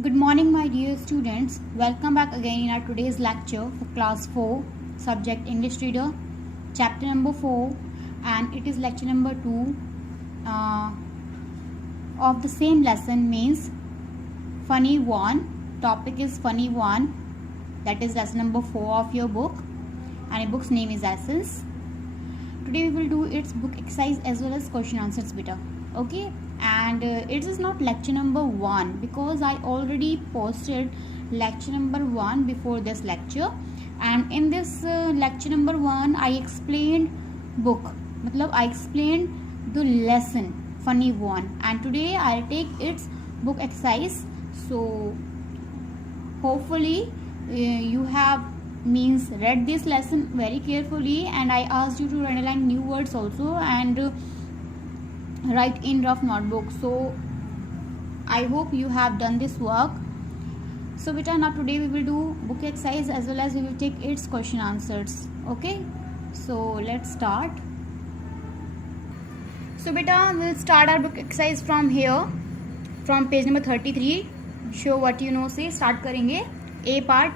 Good morning, my dear students. Welcome back again in our today's lecture for class 4, subject English Reader, chapter number 4, and it is lecture number 2 uh, of the same lesson, means funny one. Topic is funny one, that is lesson number 4 of your book, and your book's name is Essence. Today we will do its book exercise as well as question answers beta. Okay, and it is not lecture number 1 because I already posted lecture number 1 before this lecture, and in this lecture number 1 I explained book, matlab I explained the lesson funny one, and today I'll take its book exercise. So hopefully you have means read this lesson very carefully, and I asked you to underline new words also and write in rough notebook. So I hope you have done this work. So beta, now today we will do book exercise as well as we will take its question answers. Okay, so let's start. So beta, we'll start our book exercise from here, from page number 33. Show what you know से start करेंगे. A part.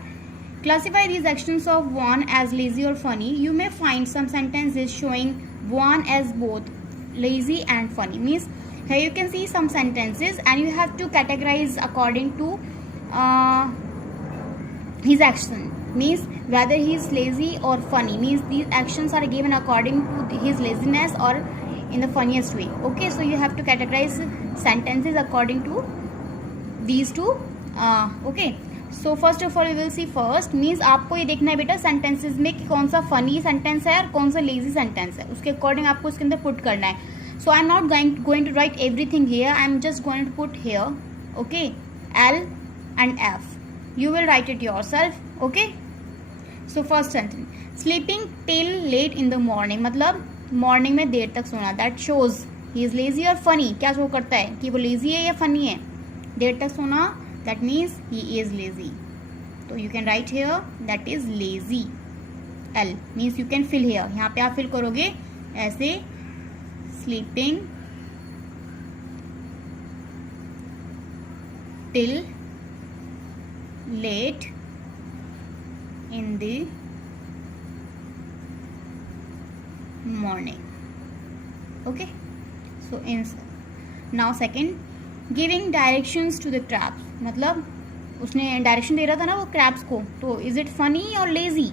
Classify these actions of one as lazy or funny. You may find some sentences showing one as both lazy and funny. Means here you can see some sentences and you have to categorize according to his action. Means whether he is lazy or funny. Means these actions are given according to his laziness or in the funniest way. Okay, so you have to categorize sentences according to these two. Okay, so first of all we will see first means आपको ये देखना है बेटा sentences में कि कौन सा funny sentence है और कौन सा लेजी सेंटेंस है, उसके अकॉर्डिंग आपको उसके अंदर पुट करना है. So I am not going to write everything here, I am just going to put here. Okay, L and F, you will write it yourself. Okay, so first sentence, sleeping till late in the morning, मतलब morning में देर तक सोना. That shows he is lazy और funny. क्या show करता है कि वो लेजी है या फनी है? देर तक सोना, that means he is lazy. So you can write here that is lazy. L means you can fill here. यहाँ पे आप fill करोगे ऐसे, sleeping till late in the morning. Okay, so in now second, giving directions to the crabs, मतलब उसने direction दे रहा था ना वो क्रैब्स को. तो इज इट फनी और लेजी?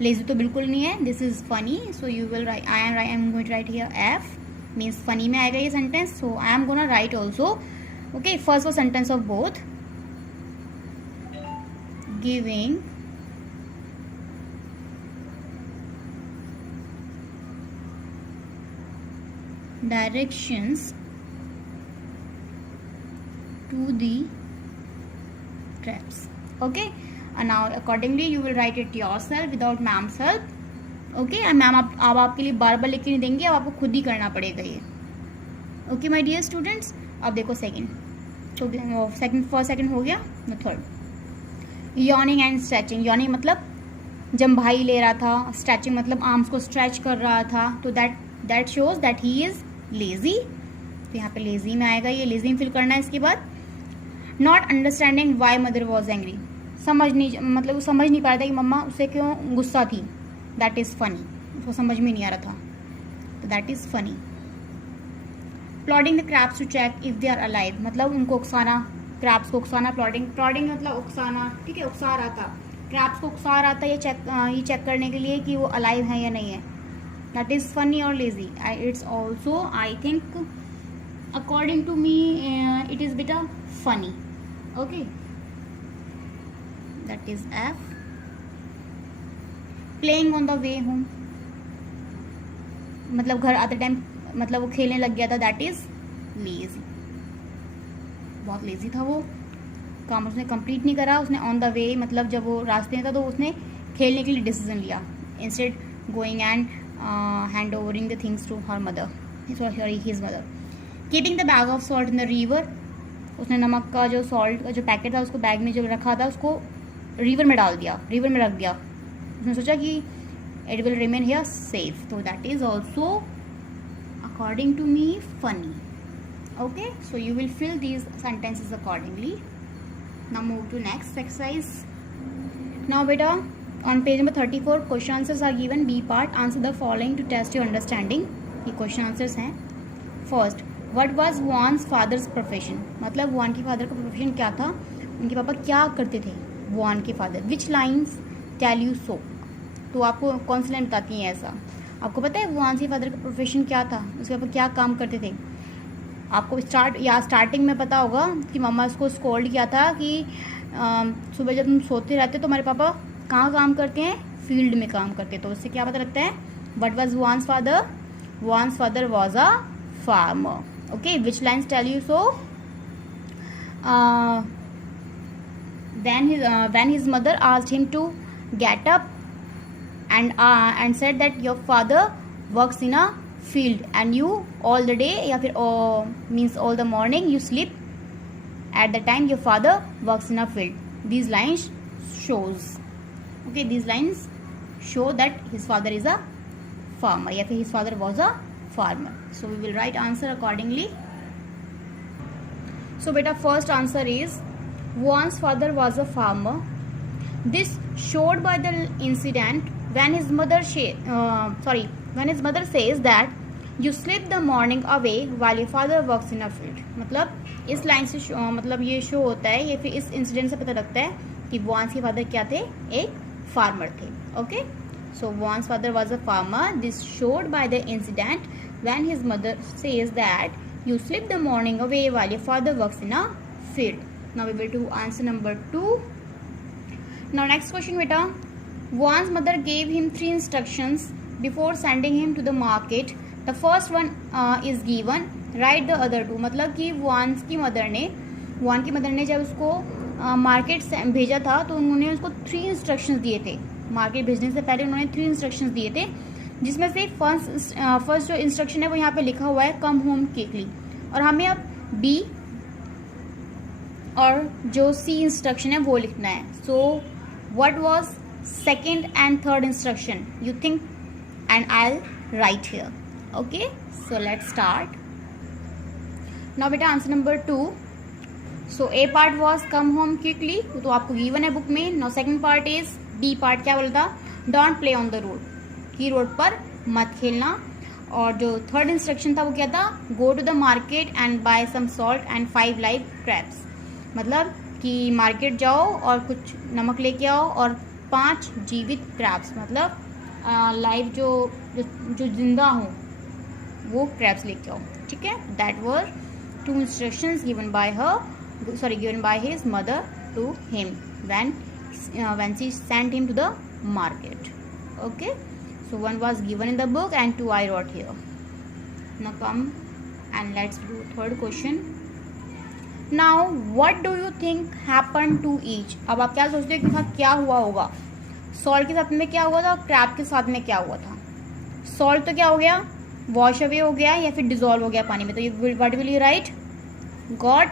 लेजी तो बिल्कुल नहीं है, this is funny. So you will write, I am going to write here F, means funny में आएगा ये sentence. So I am gonna write also. Okay, first was sentence of both, giving directions to the traps. Okay, and now accordingly you will write it yourself without ma'am's help. Okay, and ma'am आप आपके लिए बार बार लिख के नहीं देंगे, अब आपको खुद ही करना पड़ेगा ये. ओके माय डियर स्टूडेंट्स, अब देखो सेकंड. तो सेकंड फर्स्ट सेकंड हो गया, ना third. Yawning and stretching. Yawning मतलब जम्भाई ले रहा था, स्ट्रेचिंग मतलब आर्म्स को स्ट्रेच कर रहा था. तो that shows that he is lazy. तो यहाँ पे लेजी में आएगा, ये लेजी में फिल करना है. इसके बाद not understanding why mother was angry, समझ नहीं, मतलब वो समझ नहीं पा रहा था कि मम्मा उससे क्यों गुस्सा थी. दैट इज फनी, उसको समझ में नहीं आ रहा था, तो that is funny. Plotting the crabs to check if they are alive, मतलब उनको उकसाना, क्रैब्स को उकसाना. प्लॉटिंग मतलब उकसाना, ठीक है, उकसा रहा था, क्रैब्स को उकसा रहा था ये चेक करने के लिए कि वो अलाइव है या नहीं है. दैट इज फनी और lazy. It's also I think according to me it is beta funny. Okay, that is F. playing on the way home, मतलब घर आते टाइम मतलब वो खेलने लग गया था. दैट इज लेजी, बहुत लेजी था वो, काम उसने कंप्लीट नहीं करा. उसने ऑन द वे मतलब जब वो रास्ते में था तो उसने खेलने के लिए डिसीजन लिया instead going and hand overing the things to her mother, sorry his mother. Keeping the bag of salt in the river, उसने नमक का जो सॉल्ट का जो पैकेट था उसको बैग में जो रखा था उसको रिवर में डाल दिया, रिवर में रख दिया. उसने सोचा कि it will remain here safe. तो that is also according to me funny. Okay, so you will fill these sentences accordingly. Now move to next exercise. Now beta, on page number 34 question answers are given. B part, answer the following to test your understanding. ये question answers हैं. First, what was Juan's father's profession? मतलब Juan के father का profession क्या था, उनके पापा क्या करते थे. Juan के father. Which lines tell you so? तो आपको कौन सी लाइन बताती हैं ऐसा. आपको पता है Juan के father का profession क्या था, उसके पापा क्या काम करते थे. आपको स्टार्टिंग में पता होगा कि मम्मा उसको स्कोल्ड किया था कि सुबह जब तुम सोते रहते तो हमारे पापा कहाँ काम करते हैं, फील्ड में काम करते हैं. तो उससे क्या पता लगता है. What was Juan's father? Juan's father was a farmer. Okay, which lines tell you so? When his mother asked him to get up and said that your father works in a field and you all the day या फिर means all the morning you sleep at the time your father works in a field. These lines shows, okay, these lines show that his father is a farmer या फिर his father was a farmer. So we will write answer accordingly. So beta, first answer is Juan's father was a farmer. This showed by the incident when his mother when his mother says that you sleep the morning away while your father works in a field. मतलब इस line से मतलब ये show होता है या फिर इस इंसिडेंट से पता लगता है कि Juan's के फादर क्या थे, एक फार्मर थे. Okay, so Juan's father was a farmer. This showed by the incident when his mother says that you sleep the morning away while your father works in a field. Now we will do answer number 2. Now next question beta, Juan's mother gave him 3 instructions before sending him to the market. The first one is given, write the other 2. मतलब कि Juan की mother ने जब उसको market से भेजा था तो उन्होंने उसको 3 इंस्ट्रक्शंस दिए थे. मार्केट भेजने से पहले उन्होंने 3 इंस्ट्रक्शंस दिए थे, जिसमें से फर्स्ट जो इंस्ट्रक्शन है वो यहाँ पे लिखा हुआ है कम होम क्विकली. और हमें अब बी और जो सी इंस्ट्रक्शन है वो लिखना है. So what was second and third instruction you think and I'll write here. Okay, so let's start. Now beta, answer number 2. So A part was come home quickly, तो आपको given है book में. Now second part is B part, क्या बोलता, don't play on the road, कि road पर मत खेलना. और जो थर्ड इंस्ट्रक्शन था वो क्या था, go to the market and buy some salt and 5 live crabs. मतलब कि मार्केट जाओ और कुछ नमक लेके आओ और 5 जीवित क्रैब्स, मतलब लाइव जो जिंदा हो वो क्रैब्स लेके आओ. ठीक है, that were 2 instructions given by his mother to him when she sent him to the market. Okay, so one was given in the book and 2 I wrote here. Now come and let's do third question. Now what do you think happened to each? अब आप क्या सोचते हो कि क्या हुआ होगा. Salt के साथ में क्या हुआ था, क्रैब के साथ में क्या हुआ था. सॉल्ट तो क्या हो गया, वॉश अवे हो गया या फिर डिजोल्व हो गया पानी में. तो ये what will you write, got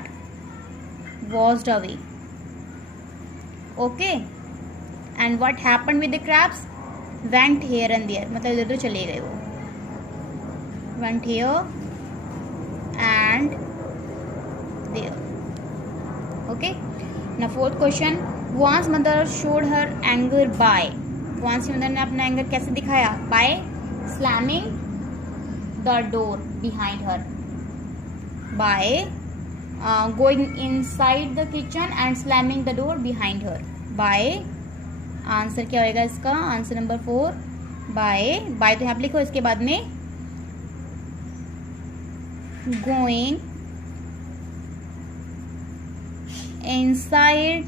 washed away. Okay, and what happened with the crabs, went here and there, मतलब इधर तो चले गए वो. Went here and there. Okay, now fourth question, Juan's mother showed her anger by. Juan's mother ने अपना anger कैसे दिखाया, by slamming the door behind her, by going inside the kitchen and slamming the door behind her, by. Answer क्या होएगा इसका, answer number 4 by तो यहाँ पे लिखो, इसके बाद में going inside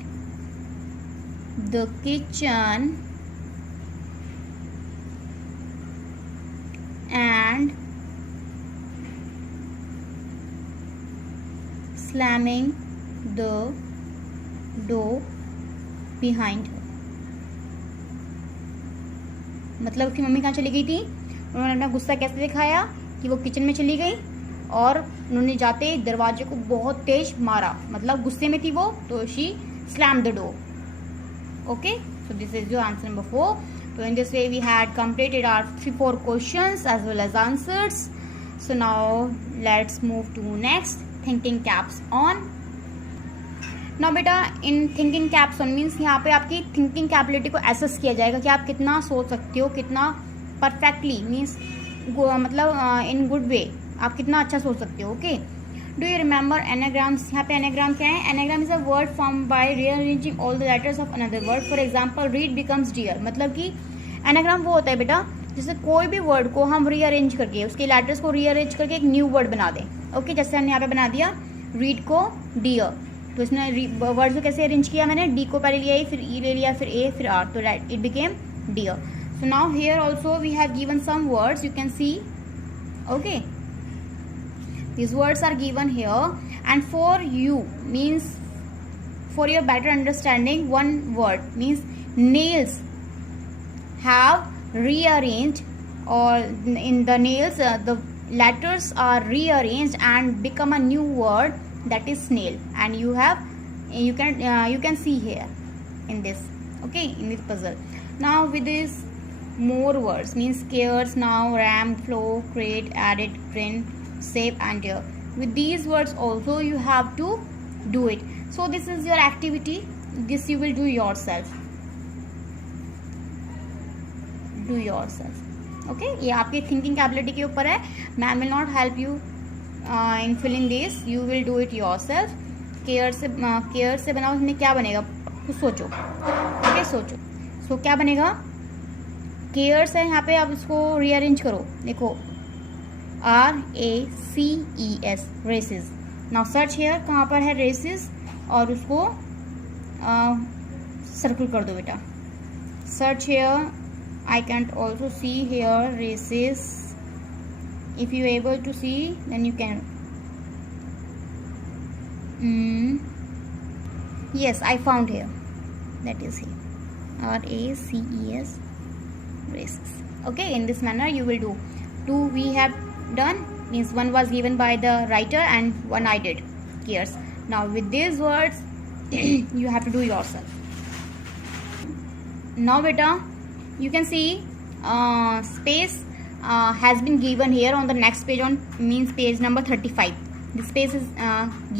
the kitchen and slamming the door behind her. मतलब उसकी मम्मी कहाँ चली गई थी, उन्होंने अपना गुस्सा कैसे दिखाया कि वो किचन में चली गई और उन्होंने जाते दरवाजे को बहुत तेज मारा, मतलब गुस्से में थी वो, तो she slam the door. Okay, so this is your answer number 4. So in this way we had completed our 4 questions as well as answers. So now let's move to next, thinking caps on. ना बेटा in thinking caption means यहाँ पे आपकी thinking capability को assess किया जाएगा कि आप कितना सोच सकते हो, कितना परफेक्टली मीन्स मतलब इन गुड वे आप कितना अच्छा सोच सकते हो। Okay, do you remember anagrams? यहाँ पे एनाग्राम क्या है? Anagram is a word form by rearranging all the letters of another word. For example read becomes dear, मतलब कि एनाग्राम वो होता है बेटा जैसे कोई भी वर्ड को हम रीअरेंज करके उसके लेटर्स को रीअरेंज करके एक न्यू वर्ड बना दें। ओके, जैसे हमने यहाँ पे बना दिया रीड को डियर, तो इसने वर्ड्स को कैसे अरेंज किया? मैंने डी को पहले लिया, फिर ई ले लिया, फिर ए, फिर आर, तो it became dear. So now here also we have given some words, you can see. Okay, these words are given here, and for you means for your better understanding, one word means nails have rearranged, or in the nails the letters are rearranged and become a new word, that is snail, and you can see here in this. Okay, in this puzzle. Now with this more words means scarce, now, ram, flow, crate, added, print, save, and dare. With these words also you have to do it. So this is your activity, this you will do yourself. Do yourself. Okay, ये आपकी thinking capability के ऊपर है. Ma'am will not help you in filling this, you will do it yourself. Care से बनाओ. इसमें क्या बनेगा कुछ सोचो. ओके, सोचो. सो क्या बनेगा? केयर से यहाँ पे आप इसको रीअरेंज करो. देखो RACES, races. Now search here, कहाँ पर है रेसिस, और उसको सर्कल कर दो बेटा. Search here, I can't also see here races. If you able to see, then you can. Yes, I found here. That is here. RACES, races. Okay, in this manner you will do. Two we have done, means one was given by the writer and one I did. Yes. Now with these words you have to do yourself. Now beta, you can see space has been given here on the next page, on means page number 35. The space is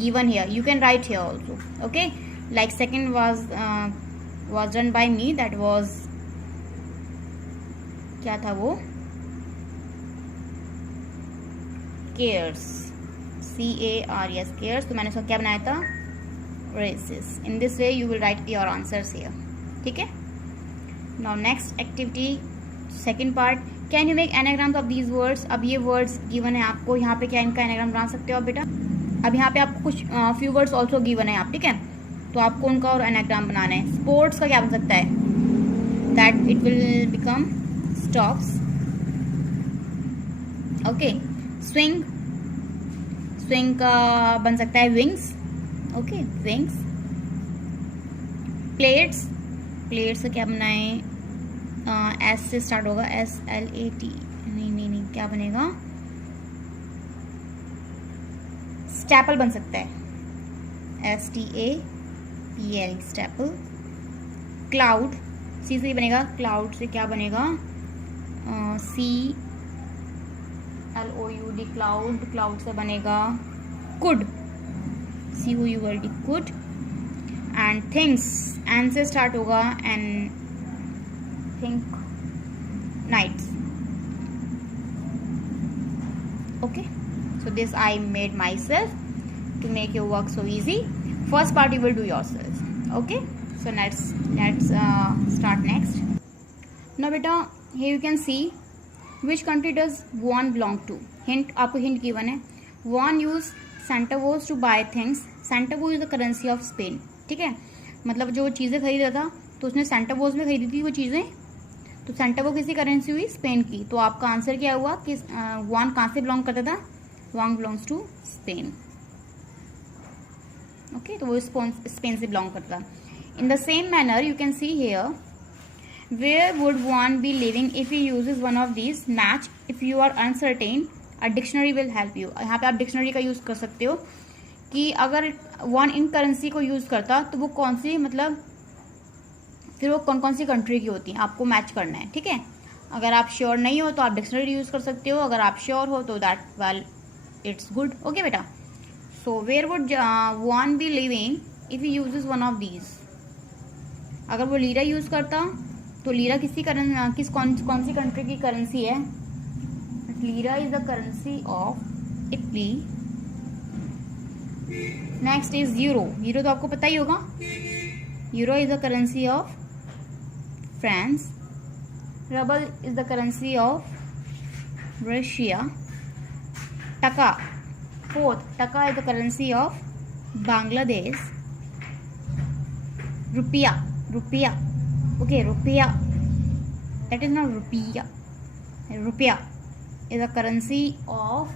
given here. You can write here also. Okay, like second was done by me. That was क्या था वो? cares, CARES, cares. तो मैंने उसका क्या बनाया था? races. In this way you will write your answers here. ठीक है. Now next activity, second part. Can you make anagrams of these words? अब ये words given है आपको, यहाँ पे क्या इनका anagram बना सकते हो आप बेटा? अब यहाँ पे आपको कुछ few words also given है आप, ठीक है, तो आपको उनका और anagram बनाना है. Sports का क्या बन सकता है? That it will become stops. Okay. Swing, swing का बन सकता है wings. Okay, wings. Plates, plate से क्या बनाए? S से स्टार्ट होगा, SLAT. नहीं, क्या बनेगा? स्टैपल बन सकता है, STAPL, स्टैपल. क्लाउड, C से बनेगा. क्लाउड से क्या बनेगा? CLOUD, cloud. क्लाउड से बनेगा could, COULD, could. And things, N से स्टार्ट होगा, and think nights. Okay, so this I made myself to make your work so easy. First part you will do yourself. Okay, so let's start next. Now beta, here you can see which country does Juan belong to. Hint, आपको hint given है. Juan used centavos to buy things. Centavo is the currency of Spain. ठीक है, मतलब जो चीज़ें खरीदा था तो उसने सेंटावोज में खरीदी थी वो चीज़ें. तो सेंटावो किसी करेंसी हुई? स्पेन की. तो आपका आंसर क्या हुआ कि Juan कहाँ से बिलोंग करता था? Juan belongs to Spain. Okay, तो वो स्पेन से बिलोंग करता. In the same manner you can see here, where would one be living if you uses one of this match. If you are uncertain, a dictionary will help you. यहाँ पे आप dictionary का use कर सकते हो कि अगर one in currency को यूज करता तो वो कौन सी, मतलब फिर वो कौन कौन सी कंट्री की होती है, आपको मैच करना है. ठीक है, अगर आप श्योर नहीं हो तो आप डिक्शनरी यूज कर सकते हो. अगर आप श्योर हो तो that well it's good. Okay बेटा, so where would one be living if he uses one of these, अगर वो लीरा यूज करता तो लीरा कौन सी कंट्री की करेंसी है? Lira is the currency of Italy. Next is euro. Euro तो आपको पता ही होगा, euro is the currency of France. Rouble is the currency of Russia. Taka, fourth, taka is the currency of Bangladesh. रुपया, रुपया, okay, रुपया, that is not रुपया, रुपया is a currency of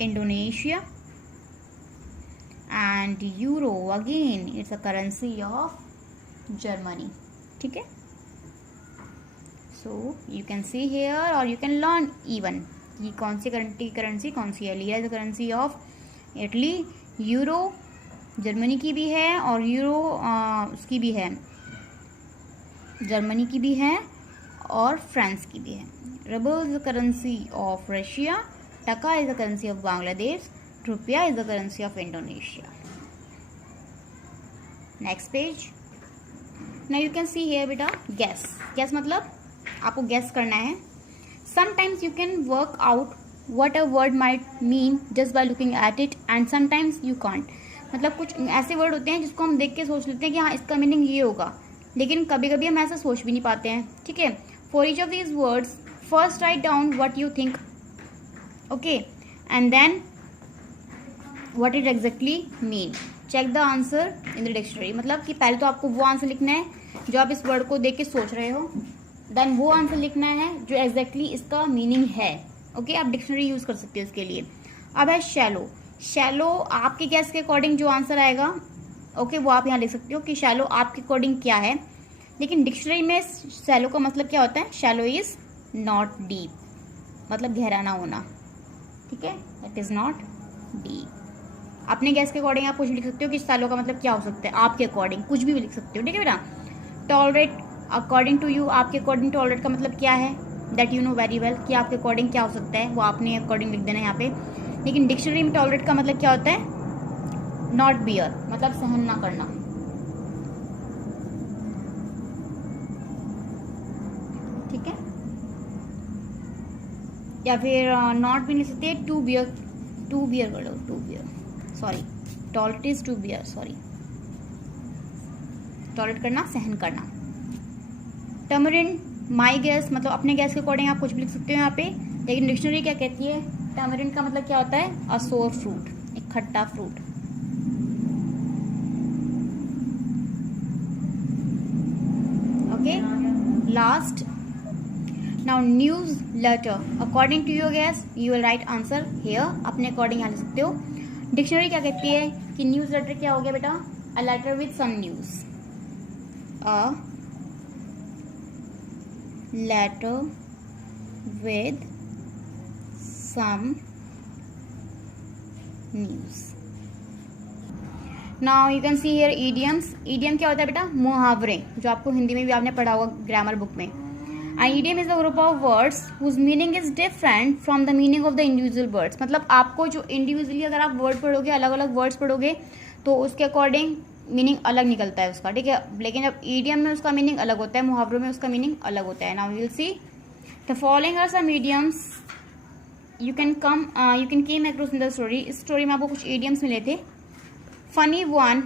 Indonesia, and euro again it's a currency of Germany. ठीक है, so you can see here or you can learn even कि कौन सी currency कौन सी है। लिया is the currency of Italy, euro Germany की भी है और यूरो उसकी भी है, जर्मनी की भी है और फ्रांस की भी है। Ruble is the currency of Russia. Taka is the currency of Bangladesh. Rupiah is the currency of Indonesia. Next page. Now you can see here बेटा guess. Guess मतलब आपको guess करना है। Sometimes you can work out what a word might mean just by looking at it, and sometimes you can't. मतलब कुछ ऐसे word होते हैं जिसको हम देख के सोच लेते हैं कि हाँ इसका मीनिंग ये होगा, लेकिन कभी कभी हम ऐसा सोच भी नहीं पाते हैं। ठीक है, for each of these words first write down what you think, okay, and then what it exactly mean. check the answer in the dictionary. मतलब कि पहले तो आपको वो आंसर लिखना है जो आप इस वर्ड को देख के सोच रहे हो, देन वो आंसर लिखना है जो एग्जैक्टली इसका मीनिंग है। ओके, आप डिक्शनरी यूज कर सकते हो इसके लिए। अब है शैलो। शैलो आपके गैस के अकॉर्डिंग जो आंसर आएगा, ओके, वो आप यहाँ लिख सकते हो कि शैलो आपके अकॉर्डिंग क्या है, लेकिन डिक्शनरी में शैलो का मतलब क्या होता है? शैलो इज नॉट डीप, मतलब गहरा ना होना। ठीक है, दैट इज नॉट डीप। अपने गैस के अकॉर्डिंग आप कुछ भी लिख सकते हो कि शैलो का मतलब क्या हो सकता है, आपके अकॉर्डिंग कुछ भी लिख सकते हो। ठीक है बेटा। टॉलरेट, अकॉर्डिंग टू यू, आपके अकॉर्डिंग टॉलरेट का मतलब क्या है? That you know very well कि आपके अकॉर्डिंग क्या हो सकता है, वो आपने अकॉर्डिंग लिख देना है यहाँ पे। लेकिन डिक्शनरी में टॉलरेट का मतलब क्या होता है? नॉट बियर, मतलब सहन ना करना। ठीक है, या फिर नॉट भी लिख सकते हैं, टू बियर कर लो, to bear, sorry, tolerate is to bear, sorry, tolerate करना, सहन करना। टमरिन, माई गैस, मतलब अपने गैस के अकॉर्डिंग आप कुछ भी लिख सकते हो यहाँ पे, लेकिन डिक्शनरी क्या कहती है? टमरिन का मतलब क्या होता है? अ सोर फ्रूट, एक खट्टा fruit. Okay, last, now news letter, according to your guess you will write answer here, अपने अकॉर्डिंग यहाँ लिख सकते हो। डिक्शनरी क्या कहती है कि न्यूज लेटर क्या हो गया बेटा? A letter with some news, a letter with some news. Now you can see here idioms. Idiom क्या होता है बेटा? मुहावरे, जो आपको हिंदी में भी आपने पढ़ा होगा ग्रामर बुक में। An idiom is a group of words whose meaning is different from the meaning of the individual words. मतलब आपको जो इंडिविजुअली अगर आप वर्ड पढ़ोगे, अलग अलग वर्ड्स पढ़ोगे, तो उसके अकॉर्डिंग मीनिंग अलग निकलता है उसका। ठीक है, लेकिन जब ईडियम में उसका मीनिंग अलग होता है, मुहावरों में उसका मीनिंग अलग होता है। Now we will see the following are some idioms you can came across in the story. इस स्टोरी में आपको कुछ इडियम्स मिले थे। Funny one,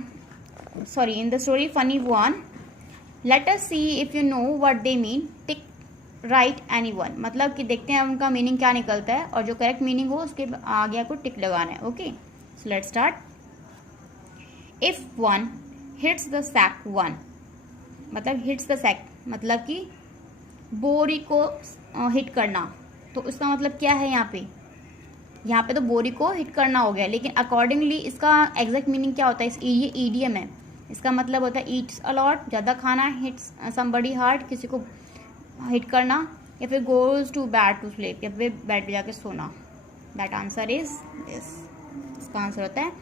sorry, in the story funny one, let us see if you know what they mean, tick right any one, मतलब कि देखते हैं उनका मीनिंग क्या निकलता है, और जो करेक्ट मीनिंग हो उसके आगे आपको टिक लगाना है। Okay, so let's start. If one hits the sack one, मतलब हिट्स द सैक मतलब कि बोरी को हिट करना, तो उसका मतलब क्या है यहाँ पे? यहाँ पे तो बोरी को हिट करना हो गया, लेकिन अकॉर्डिंगली इसका एग्जैक्ट मीनिंग क्या होता है? ये ईडियम है, इसका मतलब होता है ईट्स अलॉट, ज़्यादा खाना, हिट्स समबडी हार्ड, किसी को हिट करना, या फिर goes to bed to sleep, या फिर बेड पे जाके सोना। That answer is this. इसका आंसर होता है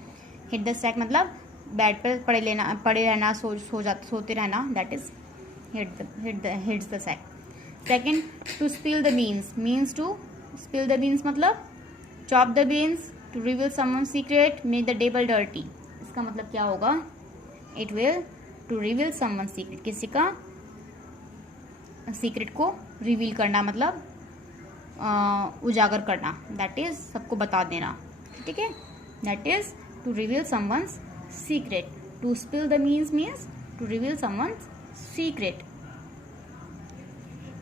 हिट द सैक, मतलब बेड पर पड़े रहना, सोते रहना, that is hits the sack. Second, to spill the beans, means to spill the beans मतलब chop the beans, to reveal someone secret, make the table dirty. इसका मतलब क्या होगा? It will to reveal someone secret, किसी का secret को reveal करना, मतलब उजागर करना, दैट इज सबको बता देना, ठीक है, that is to reveal someone's secret. To spill the means to reveal someone's secret.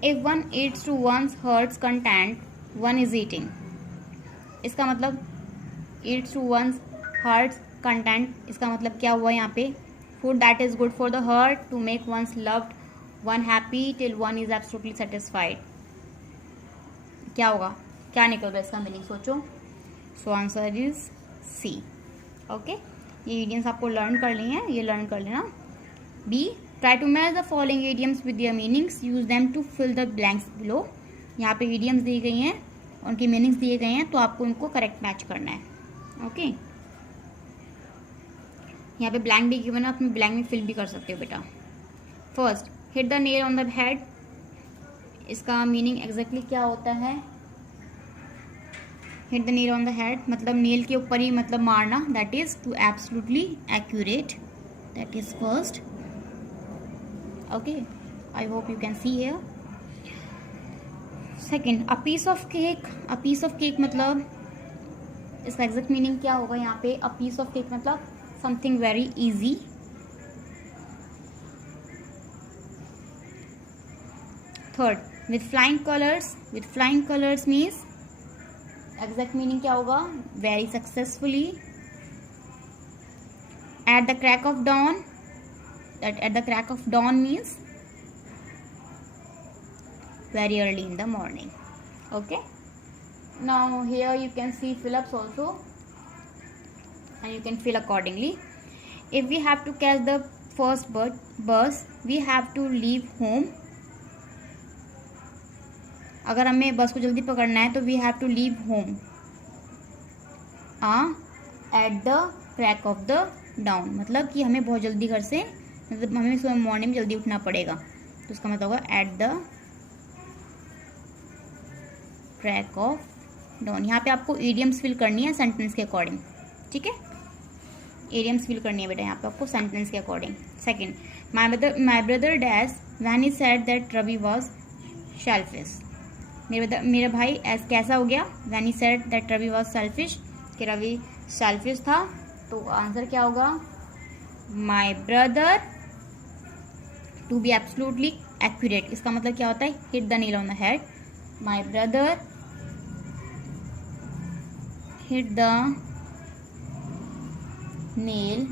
If one eats to one's heart's content one is eating, इसका मतलब eats to one's heart's content, इसका मतलब क्या हुआ यहाँ पे, food that is good for the heart to make one's loved one happy till one is absolutely satisfied. क्या होगा, क्या निकल रहा है इसका मीनिंग, सोचो. So answer is C. Okay, ये इडियम्स आपको लर्न कर ली हैं, ये लर्न कर लेना. B, try to match the following idioms with their meanings, use them to fill the blanks below. यहाँ पे इडियम्स दी गई हैं, उनके मीनिंग्स दिए गए हैं, तो आपको उनको करेक्ट मैच करना है. ओके, यहाँ पे ब्लैंक भी गिवन है, आप ब्लैंक में फिल भी कर सकते हो बेटा. First, hit the nail on the head, इसका मीनिंग एग्जैक्टली क्या होता है. Hit the nail on the head मतलब नेल के ऊपर ही मतलब मारना, that is to absolutely accurate, that is first. Okay, I hope you can see here. Second, a piece of cake, a piece of cake मतलब इसका exact meaning क्या होगा यहाँ पे. अ पीस ऑफ केक मतलब something very easy. Third, with flying colours, with flying colours means exact meaning क्या होगा, very successfully. At the crack of dawn, that at the crack of dawn means very early in the morning. Okay, now here you can see fill-ups also and you can fill accordingly. If we have to catch the first bus we have to leave home. अगर हमें बस को जल्दी पकड़ना है तो we have to leave home at the crack of the dawn, मतलब कि हमें बहुत जल्दी घर से, मतलब हमें सुबह मॉर्निंग में जल्दी उठना पड़ेगा, तो उसका मतलब होगा at the crack of dawn. यहाँ पे आपको इडियम्स फिल करनी है सेंटेंस के अकॉर्डिंग, ठीक है, इडियम्स फिल करनी है बेटा यहाँ पे आपको सेंटेंस के according. Second, my brother dash when he said that Ravi was selfish. मेरा भाई कैसा हो गया, when he said that Ravi was selfish, कि रवि सेल्फिश था. तो आंसर क्या होगा, my brother to be absolutely accurate, इसका मतलब क्या होता है, hit the nail on the head. My brother hit the nail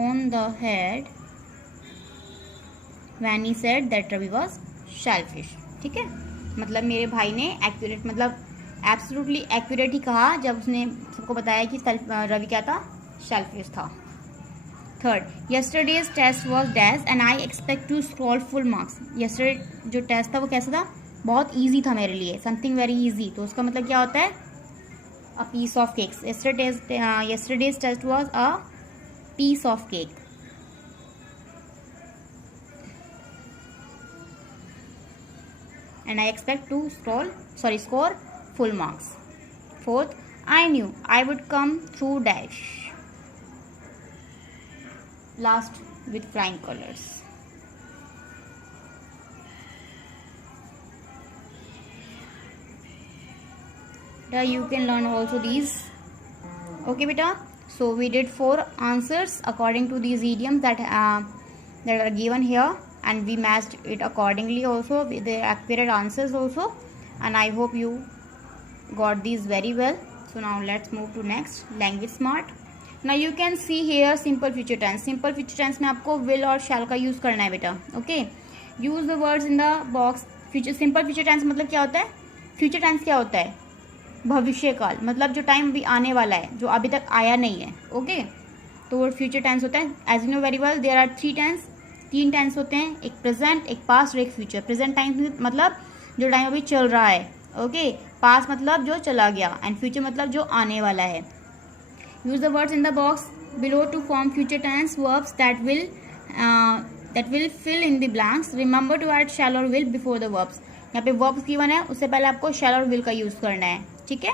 on the head when he said that Ravi was selfish. ठीक है, मतलब मेरे भाई ने एक्यूरेट मतलब एब्सोल्युटली एक्यूरेट ही कहा जब उसने सबको बताया कि रवि क्या था, सेल्फिश था. Third, yesterday's test was dash and I expect to score full marks. Yesterday जो टेस्ट था वो कैसा था, बहुत ईजी था मेरे लिए, समथिंग वेरी ईजी. तो उसका मतलब क्या होता है, a piece of cakes. Yesterday's test was a piece of cake. and I expect to score full marks. Fourth, I knew I would come through dash. Last, with flying colors. You can learn also these. Okay beta, so we did 4 answers according to these idioms that are given here, and we matched it accordingly also with the accurate answers also, and I hope you got these very well. So now let's move to next, language smart. Now you can see here simple future tense. Simple future tense में आपको will और shall का use करना है बेटा. Okay, use the words in the box. Simple future tense मतलब क्या होता है, future tense क्या होता है, भविष्य काल, मतलब जो टाइम अभी आने वाला है, जो अभी तक आया नहीं है. ओके, तो वो फ्यूचर टेंस होता है. As you know very well, there are 3 tense होते हैं, एक प्रेजेंट, एक पास्ट और एक फ्यूचर. प्रेजेंट टाइम मतलब जो टाइम अभी चल रहा है, ओके. पास्ट मतलब जो चला गया, एंड फ्यूचर मतलब जो आने वाला है. Use the words in the box below to form future tense verbs that will fill in the blanks. Remember to add shall और विल बिफोर द वर्ब्स. यहाँ पे वर्ब्स गिवन है, उससे पहले आपको शैल और विल का यूज करना है. ठीक है,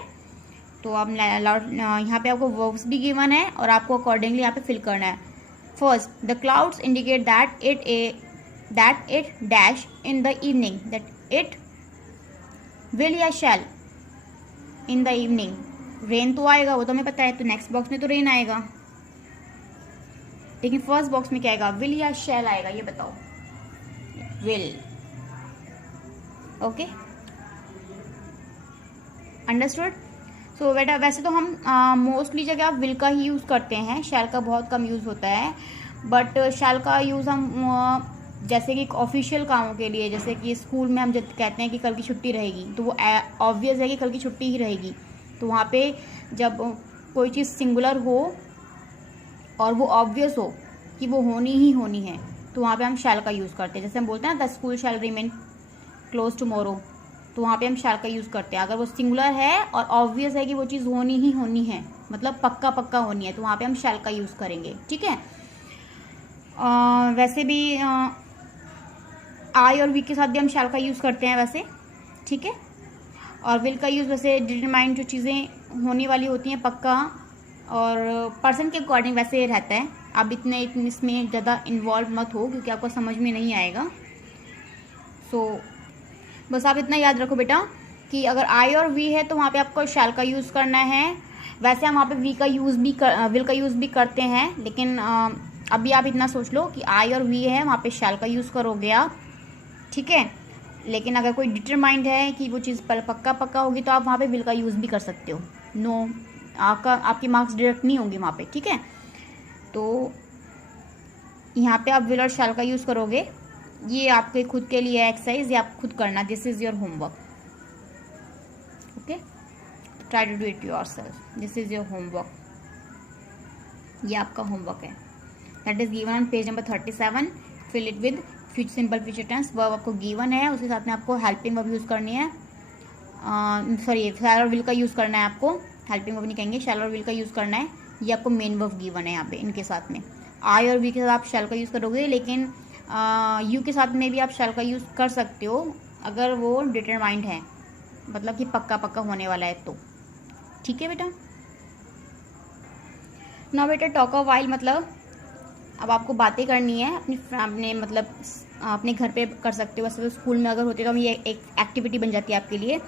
तो आप यहाँ पे आपको वर्ब्स भी गिवन है और आपको अकॉर्डिंगली यहाँ पे फिल करना है. First, the clouds indicate that it dash in the evening, that it will या शैल इन द इवनिंग. रेन तो आएगा, वो तो हमें पता है, तो नेक्स्ट बॉक्स में तो रेन आएगा, लेकिन फर्स्ट बॉक्स में क्या आएगा, विल या शैल आएगा, ये बताओ. विल. Okay, understood. सो बेटा वैसे तो हम मोस्टली जगह विल का ही यूज़ करते हैं, शैल का बहुत कम यूज़ होता है. बट शैल का यूज़ हम जैसे कि ऑफिशियल कामों के लिए, जैसे कि स्कूल में हम जब कहते हैं कि कल की छुट्टी रहेगी, तो वो ऑब्वियस है कि कल की छुट्टी ही रहेगी. तो वहाँ पे जब कोई चीज़ सिंगुलर हो और वो ऑब्वियस हो कि वो होनी ही होनी है, तो वहाँ पे हम शैल का यूज़ करते हैं. जैसे हम बोलते हैं ना, the school shall remain close tomorrow, तो वहाँ पे हम शैल का यूज़ करते हैं. अगर वो सिंगुलर है और ऑब्वियस है कि वो चीज़ होनी ही होनी है, मतलब पक्का पक्का होनी है, तो वहाँ पे हम शैल का यूज़ करेंगे. ठीक है. वैसे भी आई और वी के साथ भी हम शैल का यूज़ करते हैं वैसे. ठीक है. और विल का यूज़ वैसे डिटरमाइन जो चीज़ें होने वाली होती हैं पक्का, और पर्सन के अकॉर्डिंग वैसे रहता है. आप इतने इसमें ज़्यादा इन्वॉल्व मत हो क्योंकि आपको समझ में नहीं आएगा. सो बस आप इतना याद रखो बेटा कि अगर आई और वी है तो वहाँ पे आपको शैल का यूज़ करना है. वैसे हम वहाँ पे वी का यूज़ भी विल का यूज़ भी करते हैं, लेकिन अभी आप इतना सोच लो कि आई और वी है, वहाँ पे शैल का यूज़ करोगे आप. ठीक है. लेकिन अगर कोई डिटरमाइंड है कि वो चीज़ पक्का पक्का होगी, तो आप वहाँ पे विल का यूज़ भी कर सकते हो. नो, आपके मार्क्स डायरेक्ट नहीं होंगे वहाँ पे. ठीक है. तो यहाँ पे आप विल और शैल का यूज़ करोगे. ये आपके खुद के लिए एक्सरसाइज, ये आप खुद करना. This is your homework. Okay, try to do it yourself. This is your homework. ये आपका होमवर्क है. That is given on page number 37. Fill it with future simple future tense. Verb आपको गिवन है, उसके साथ में आपको हेल्पिंग वर्ब यूज़ करनी है. सॉरी, शैल और विल का यूज़ करना है आपको. हेल्पिंग वर्ब नहीं कहेंगे, शैल और विल का यूज़ करना है. ये आपको मेन वर्ब गिवन है यहाँ पे. इनके साथ में आई और वी के साथ आप शैल का यूज़ करोगे, लेकिन यू के साथ में भी आप शैल का यूज़ कर सकते हो अगर वो डिटरमाइंड है, मतलब कि पक्का पक्का होने वाला है तो. ठीक है बेटा. ना बेटा टॉक अ वाइल मतलब अब आपको बातें करनी है अपने मतलब अपने घर पे कर सकते हो. वैसे तो स्कूल में अगर होते तो ये एक एक्टिविटी बन जाती है आपके लिए.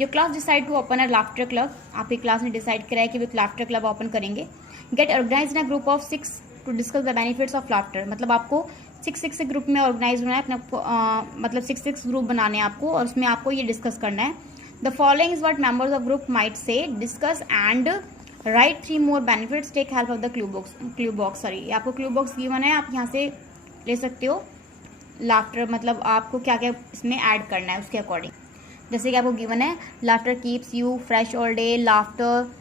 Your class decide to open a laughter club. आपकी क्लास ने डिसाइड करा है कि वे लाफ्टर क्लब ओपन करेंगे. Get organise in a group of 6 to discuss the benefits of laughter. मतलब आपको 6 ग्रुप में ऑर्गेनाइज होना है अपने, मतलब 6 ग्रुप बनाने हैं आपको, और उसमें आपको ये डिस्कस करना है. The following is what members of group might say. Discuss and write 3 more benefits. Take help of the clue box. Sorry, आपको क्लू बॉक्स गिवन है, आप यहाँ से ले सकते हो. लाफ्टर मतलब आपको क्या क्या इसमें ऐड करना है उसके अकॉर्डिंग. जैसे कि आपको गिवन है, laughter keeps you fresh all day. Laughter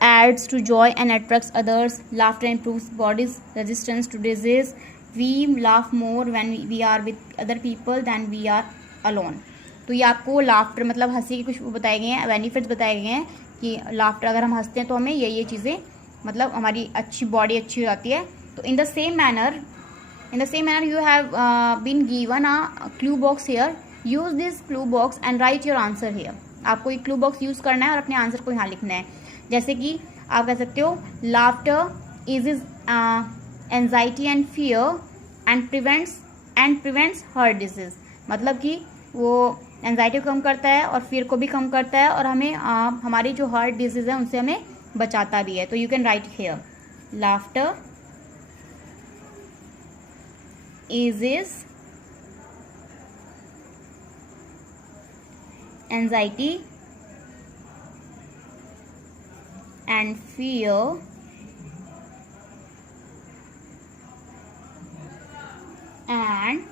adds to joy and attracts others. Laughter improves body's resistance to disease. We laugh more when we are with other people than we are alone. तो ये आपको laughter मतलब हंसी के कुछ बताए गए हैं, बेनिफिट्स बताए गए हैं कि लाफ्टर अगर हम हंसते हैं तो हमें ये चीज़ें मतलब हमारी अच्छी बॉडी अच्छी हो जाती है. तो in the same manner you have been given a clue box here. Use this clue box and write your answer here. आपको ये क्लू बॉक्स यूज़ करना है और अपने आंसर को यहाँ लिखना है. जैसे कि आप कह सकते हो, laughter is anxiety and fear and prevents heart disease. मतलब कि वो एंजाइटी को कम करता है और फियर को भी कम करता है, और हमें हमारी जो हार्ट डिजीज है उनसे हमें बचाता भी है. तो you can write here, laughter is anxiety and fear and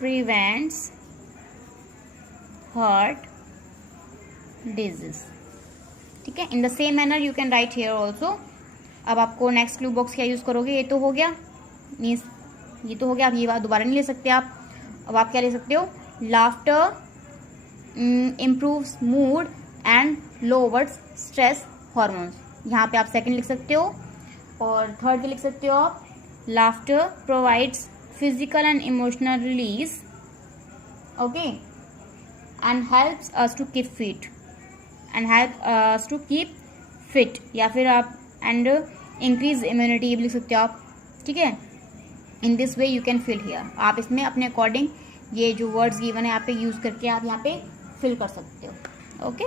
prevents heart disease. ठीक है. इन the same manner you can write here also. अब आपको नेक्स्ट क्लू बॉक्स क्या यूज़ करोगे. ये तो हो गया, मीन्स ये तो हो गया. आप ये बात दोबारा नहीं ले सकते आप. अब आप क्या ले सकते हो, laughter improves mood and louvers stress hormones. यहाँ पे आप सेकंड लिख सकते हो, और थर्ड भी लिख सकते हो आप, laughter provides physical and emotional release. Okay, and helps us to keep fit. And help to keep fit, या फिर आप एंड इंक्रीज इम्यूनिटी ये भी लिख सकते हो आप, ठीक है। In this way you can fill here, आप इसमें अपने अकॉर्डिंग ये जो वर्ड्स गिवन है यहाँ पे यूज करके आप यहाँ पे फिल कर सकते हो। Okay,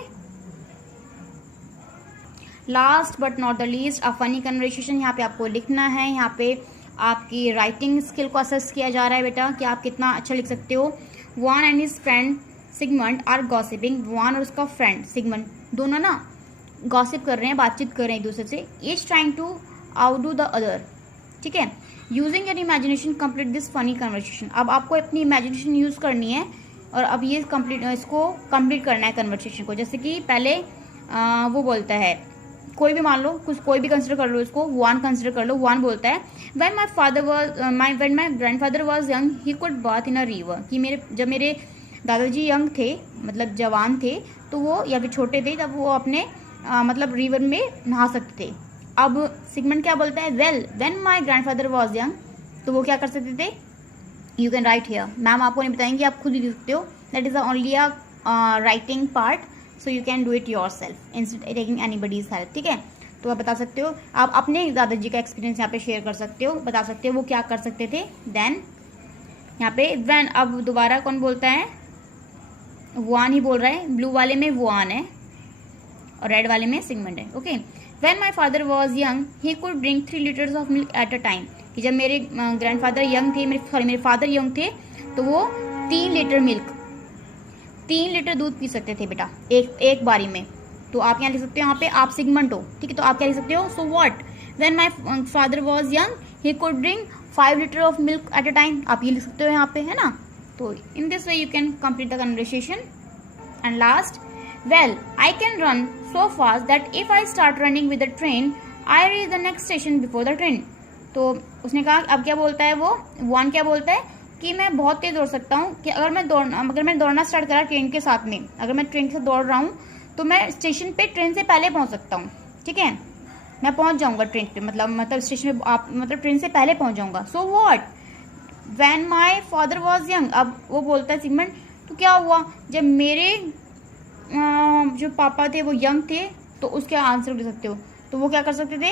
last but not the least, a funny conversation यहाँ पे आपको लिखना है। यहाँ पे आपकी राइटिंग स्किल को असेस किया जा रहा है बेटा कि आप कितना अच्छा लिख सकते हो। Wan and his friend Sigmund are gossiping, Wan और उसका फ्रेंड सिगमंड दोनों ना गॉसिप कर रहे हैं, बातचीत कर रहे हैं एक दूसरे से। Each trying to outdo the other, ठीक है। Using your imagination complete this funny conversation, अब आपको अपनी इमेजिनेशन यूज करनी है और अब ये इसको कंप्लीट करना है कन्वर्सेशन को। जैसे कि पहले वो बोलता है, कोई भी मान लो, कुछ कोई भी कंसिडर कर लो, इसको वन कंसिडर कर लो। वन बोलता है when my grandfather was young he could bath in a river, कि जब मेरे दादाजी यंग थे, मतलब जवान थे, तो वो या फिर छोटे थे, तब वो अपने मतलब रिवर में नहा सकते थे। अब सिगमंड क्या बोलता है, well when my grandfather was young, तो वो क्या कर सकते थे, you can write here, ma'am आपको नहीं बताएंगे, आप खुद ही लिख सकते हो। That is only a writing part, so you can do it your self instead taking anybody's help, ठीक है। तो आप बता सकते हो, आप अपने दादाजी का एक्सपीरियंस यहाँ पे शेयर कर सकते हो, बता सकते हो वो क्या कर सकते थे। देन यहाँ पे व्हेन, अब दोबारा कौन बोलता है, वन ही बोल रहा है, ब्लू वाले में वन है और रेड वाले में सिगमंड है। Okay, when my father was young he could drink 3 litres of milk at a time, कि जब मेरे ग्रैंडफादर यंग थे, मेरे फादर यंग थे, तो वो 3 लीटर मिल्क, 3 लीटर दूध पी सकते थे बेटा एक बारी में। तो आप यहाँ लिख सकते हो, यहाँ पे आप सिगमंड हो, ठीक है। तो आप क्या लिख सकते हो, so what when my father was young he could drink 5 litre of milk at a time, आप ये लिख सकते हो यहाँ पे, है ना। तो इन this way you can complete the conversation. And last, well I can run so fast that if I start running with the train I reach the next station before the train. तो उसने कहा, अब क्या बोलता है वो, one क्या बोलता है कि मैं बहुत तेज दौड़ सकता हूँ, कि अगर मैं दौड़ना स्टार्ट करा ट्रेन के साथ में, अगर मैं ट्रेन से दौड़ रहा हूँ तो मैं स्टेशन पे ट्रेन से पहले पहुँच सकता हूँ, ठीक है। मैं पहुँच जाऊँगा ट्रेन पे, मतलब स्टेशन पे आप मतलब ट्रेन से पहले पहुँच जाऊँगा। So what when my father was young, अब वो बोलता है सिगमंड, तो क्या हुआ जब मेरे जो पापा थे वो यंग थे, तो उसके आंसर दे सकते हो। तो वो क्या कर सकते थे,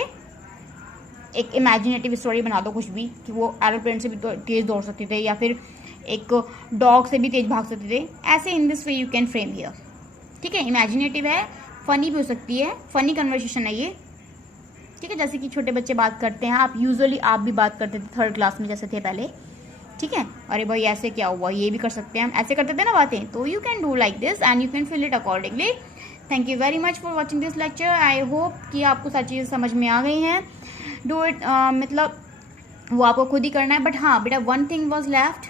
एक इमेजिनेटिव स्टोरी बना दो कुछ भी, कि वो एरोप्लेन से भी तेज दौड़ सकते थे, या फिर एक डॉग से भी तेज भाग सकते थे, ऐसे। इन this way you can frame here, ठीक है। इमेजिनेटिव है, फनी भी हो सकती है, फनी कन्वर्सेशन है ये, ठीक है। जैसे कि छोटे बच्चे बात करते हैं, आप यूजुअली आप भी बात करते थे 3rd क्लास में जैसे थे पहले, ठीक है। अरे भाई ऐसे क्या हुआ, ये भी कर सकते हैं हम, ऐसे करते थे ना बातें। तो you can do like this and you can fill it accordingly. Thank you very much for watching this lecture. I hope कि आपको सारी चीज़ें समझ में आ गई हैं। डू इट, मतलब वो आपको खुद ही करना है। बट हाँ बेटा, one thing was left,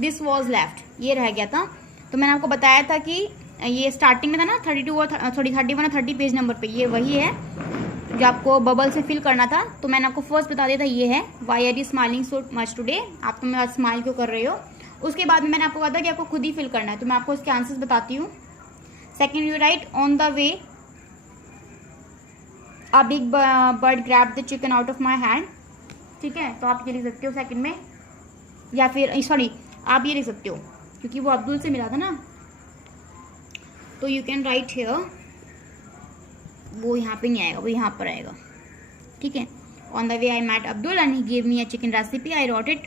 this was left, ये रह गया था। तो मैंने आपको बताया था कि ये स्टार्टिंग में था ना 32 और 31 और 30 पेज नंबर पे, ये वही है जो आपको बबल से फिल करना था। तो मैंने आपको फर्स्ट बता दिया था, ये है why are you smiling so much today, आप तो मेरा स्माइल क्यों कर रहे हो। उसके बाद में मैंने आपको कहा था कि आपको खुद ही फिल करना है, तो मैं आपको इसके आंसर्स बताती हूँ। Second, you right on the way a big bird grab the chicken out of my hand, ठीक है। तो आप ये लिख सकते हो सेकेंड में, या फिर सॉरी आप ये लिख सकते हो क्योंकि वो अब्दुल से मिला था ना, तो यू कैन राइट हियर, वो यहाँ पे नहीं आएगा, वो यहाँ पर आएगा, ठीक है। On the way I met Abdul and he gave me a chicken recipe, I wrote it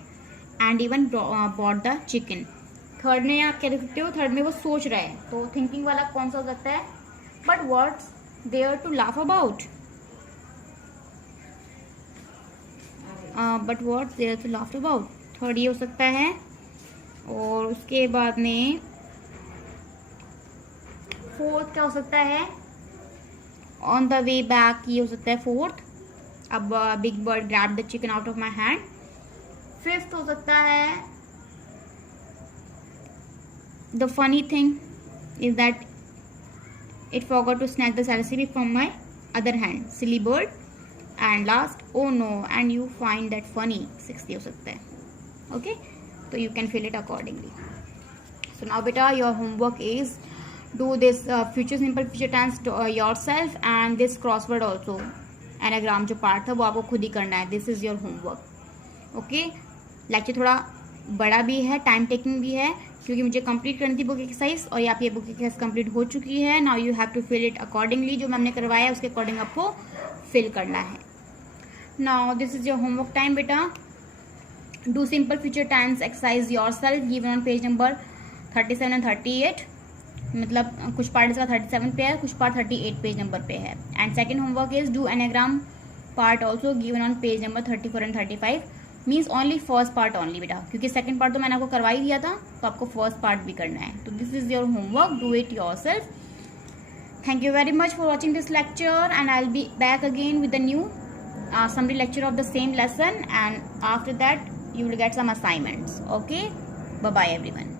and even bought the chicken. Third में आप क्या लिख सकते हो, थर्ड में वो सोच रहा है, तो थिंकिंग वाला कौन सा हो सकता है, but what's there to laugh about, but what's there to laugh about, third ये हो सकता है। और उसके बाद में फोर्थ क्या हो सकता है, ऑन द वे बैक, ये हो सकता है फोर्थ। अब big bird grab the chicken out of my hand, fifth हो सकता है the funny thing is that it forgot to snack the recipe from my other hand, silly bird. And last, oh no and you find that funny, sixth हो सकता है, okay. तो you can fill it accordingly. So now beta, your homework is do this future simple future tense yourself and this crossword also, anagram जो part था वो आपको खुद ही करना है. This is your homework. Okay, lecture थोड़ा बड़ा भी है, टाइम टेकिंग भी है, क्योंकि मुझे कंप्लीट करनी थी बुक एक्सरसाइज, और यहाँ पे ये बुक एक्सरसाइज कंप्लीट हो चुकी है. Now you have to fill it accordingly. जो मैंने करवाया उसके अकॉर्डिंग आपको फिल करना है. Now this is your homework time बेटा. Do simple future tense exercise yourself given on page number 37 and 38. मतलब कुछ पार्ट इसका 37 पे है, कुछ पार्ट 38 पेज नंबर पे है. And second homework is do anagram part also given on page number 34 and 35. Means only first part only बेटा, क्योंकि सेकंड पार्ट तो मैंने आपको करवा ही दिया था, तो आपको फर्स्ट पार्ट भी करना है. तो this is your homework, do it yourself. Thank you very much for watching this lecture, and I'll be back again with the new summary lecture of the same lesson, and after that you will get some assignments. Okay, bye bye everyone.